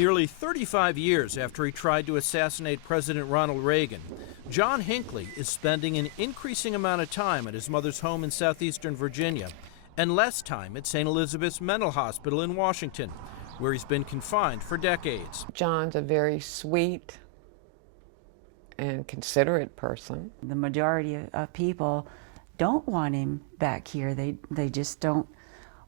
Nearly 35 years after he tried to assassinate President Ronald Reagan, John Hinckley is spending an increasing amount of time at his mother's home in southeastern Virginia and less time at St. Elizabeth's Mental Hospital in Washington, where he's been confined for decades. John's a very sweet and considerate person. The majority of people don't want him back here. They just don't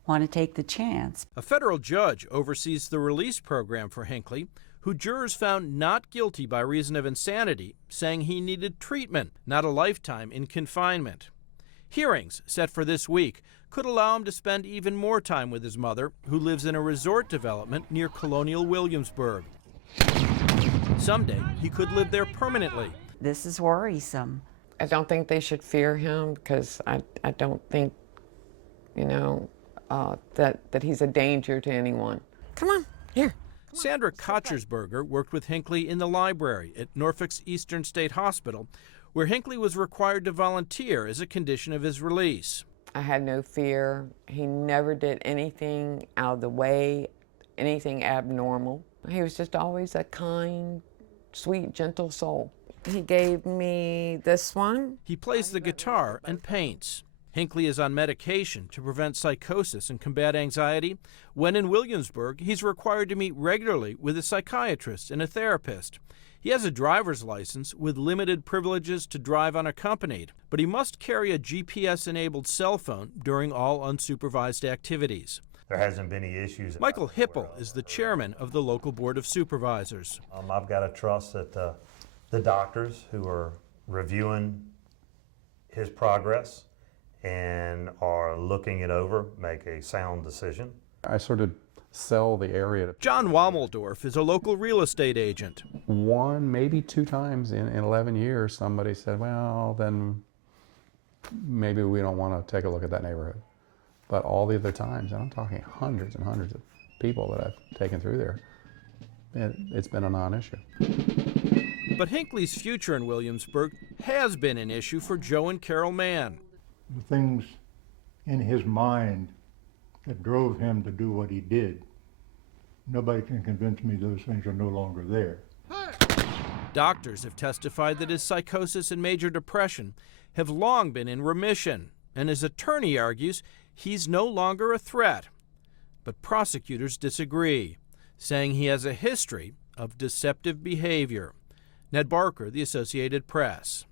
want to take the chance. A federal judge oversees the release program for Hinckley, who jurors found not guilty by reason of insanity, saying he needed treatment, not a lifetime in confinement. Hearings set for this week could allow him to spend even more time with his mother, who lives in a resort development near colonial Williamsburg. Someday, he could live there permanently. This is worrisome. I don't think they should fear him because I don't think, that he's a danger to anyone. Come on, here. Sandra Hochersperger worked with Hinckley in the library at Norfolk's Eastern State Hospital, where Hinckley was required to volunteer as a condition of his release. I had no fear. He never did anything out of the way, anything abnormal. He was just always a kind, sweet, gentle soul. He gave me this one. He plays the guitar and paints. Hinckley is on medication to prevent psychosis and combat anxiety. When in Williamsburg, he's required to meet regularly with a psychiatrist and a therapist. He has a driver's license with limited privileges to drive unaccompanied, but he must carry a GPS-enabled cell phone during all unsupervised activities. There hasn't been any issues. Michael Hipple is the chairman of the local board of supervisors. I've got to trust that the doctors who are reviewing his progress and are looking it over make a sound decision. I sort of sell the area. John Wommeldorf is a local real estate agent. One, maybe two times in 11 years, somebody said, well, then maybe we don't want to take a look at that neighborhood. But all the other times, and I'm talking hundreds and hundreds of people that I've taken through there, it's been a non-issue. But Hinckley's future in Williamsburg has been an issue for Joe and Carol Mann. The things in his mind that drove him to do what he did, nobody can convince me those things are no longer there. Doctors have testified that his psychosis and major depression have long been in remission, and his attorney argues he's no longer a threat. But prosecutors disagree, saying he has a history of deceptive behavior. Ned Barker, The Associated Press.